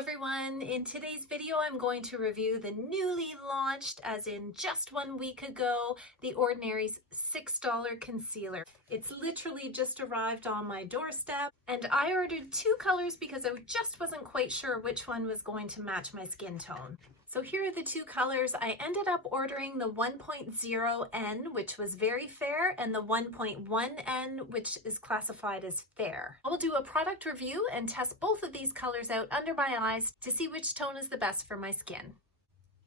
everyone, in today's video I'm going to review the newly launched, as in just 1 week ago, The Ordinary's $6 concealer. It's literally just arrived on my doorstep and I ordered 2 colors because I just wasn't quite sure which one was going to match my skin tone. So here are the 2 colors. I ended up ordering the 1.0N, which was very fair, and the 1.1N, which is classified as fair. I will do a product review and test both of these colors out under my eyes to see which tone is the best for my skin.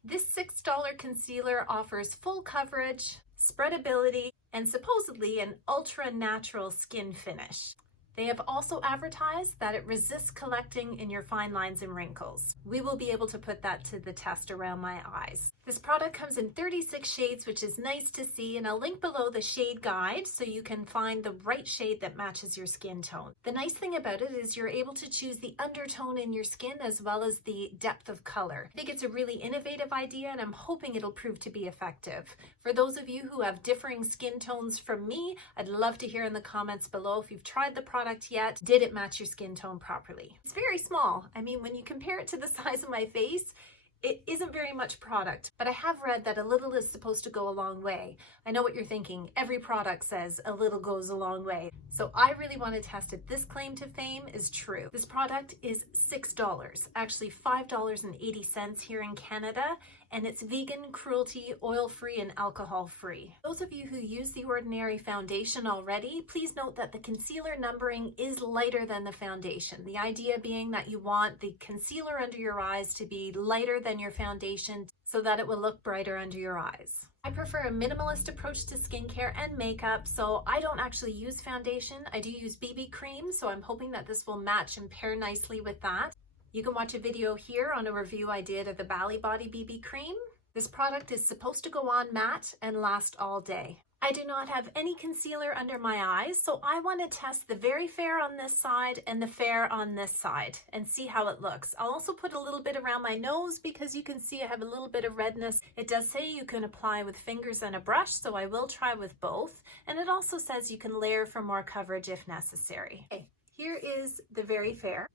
This $6 concealer offers full coverage, spreadability, and supposedly an ultra natural skin finish. They have also advertised that it resists collecting in your fine lines and wrinkles. We will be able to put that to the test around my eyes. This product comes in 36 shades, which is nice to see, and I'll link below the shade guide so you can find the right shade that matches your skin tone. The nice thing about it is you're able to choose the undertone in your skin as well as the depth of color. I think it's a really innovative idea and I'm hoping it'll prove to be effective. For those of you who have differing skin tones from me, I'd love to hear in the comments below if you've tried the product yet. Did it match your skin tone properly? It's very small. I mean, when you compare it to the size of my face, it isn't very much product, but I have read that a little is supposed to go a long way. I know what you're thinking. Every product says a little goes a long way. So I really want to test if this claim to fame is true. This product is $6, actually $5.80 here in Canada, and it's vegan, cruelty, oil-free, and alcohol-free. Those of you who use the Ordinary foundation already, please note that the concealer numbering is lighter than the foundation. The idea being that you want the concealer under your eyes to be lighter than your foundation so that it will look brighter under your eyes. I prefer a minimalist approach to skincare and makeup, so I don't actually use foundation. I do use BB cream, so I'm hoping that this will match and pair nicely with that. You can watch a video here on a review I did of the Bali Body BB cream. This product is supposed to go on matte and last all day. I do not have any concealer under my eyes, so I want to test the very fair on this side and the fair on this side and see how it looks. I'll also put a little bit around my nose because you can see I have a little bit of redness. It does say you can apply with fingers and a brush, so I will try with both. And it also says you can layer for more coverage if necessary. Okay, here is the very fair.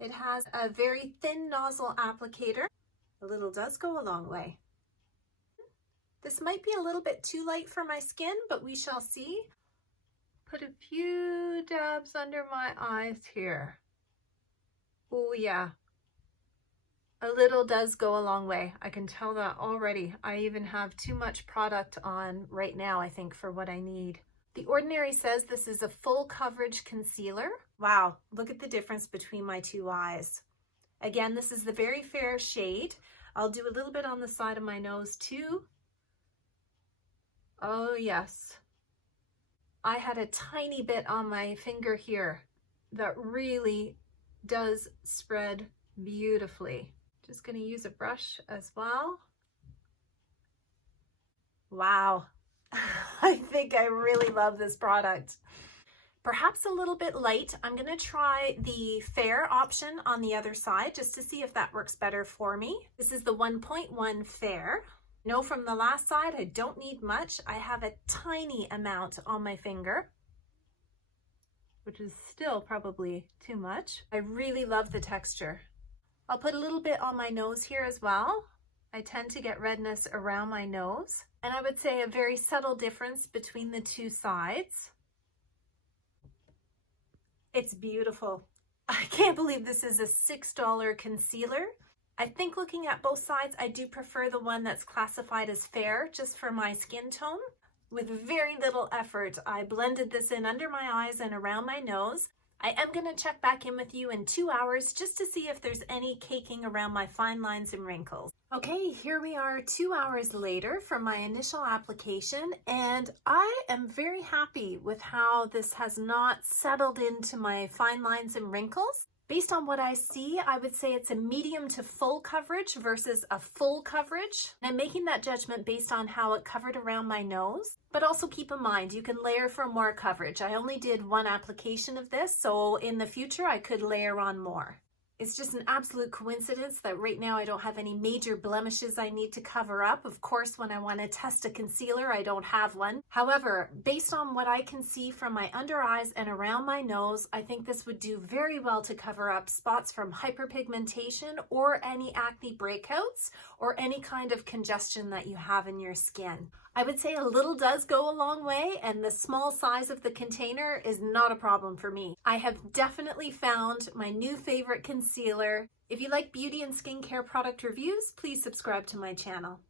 It has a very thin nozzle applicator. A little does go a long way. This might be a little bit too light for my skin, but we shall see. Put a few dabs under my eyes here. Oh yeah, a little does go a long way. I can tell that already. I even have too much product on right now, I think, for what I need. The Ordinary says this is a full coverage concealer. Wow, look at the difference between my 2 eyes. Again, this is the very fair shade. I'll do a little bit on the side of my nose too. Oh yes, I had a tiny bit on my finger here that really does spread beautifully. Just going to use a brush as well. Wow, I think I really love this product. Perhaps a little bit light. I'm going to try the fair option on the other side just to see if that works better for me. This is the 1.1 fair. No, from the last side, I don't need much. I have a tiny amount on my finger, which is still probably too much. I really love the texture. I'll put a little bit on my nose here as well. I tend to get redness around my nose. And I would say a very subtle difference between the 2 sides. It's beautiful. I can't believe this is a $6 concealer. I think looking at both sides, I do prefer the one that's classified as fair, just for my skin tone. With very little effort, I blended this in under my eyes and around my nose. I am going to check back in with you in 2 hours just to see if there's any caking around my fine lines and wrinkles. Okay, here we are 2 hours later from my initial application, and I am very happy with how this has not settled into my fine lines and wrinkles. Based on what I see, I would say it's a medium to full coverage versus a full coverage. And I'm making that judgment based on how it covered around my nose. But also keep in mind, you can layer for more coverage. I only did 1 application of this, so in the future I could layer on more. It's just an absolute coincidence that right now I don't have any major blemishes I need to cover up. Of course, when I want to test a concealer, I don't have one. However, based on what I can see from my under eyes and around my nose, I think this would do very well to cover up spots from hyperpigmentation or any acne breakouts or any kind of congestion that you have in your skin. I would say a little does go a long way, and the small size of the container is not a problem for me. I have definitely found my new favorite concealer. If you like beauty and skincare product reviews, please subscribe to my channel.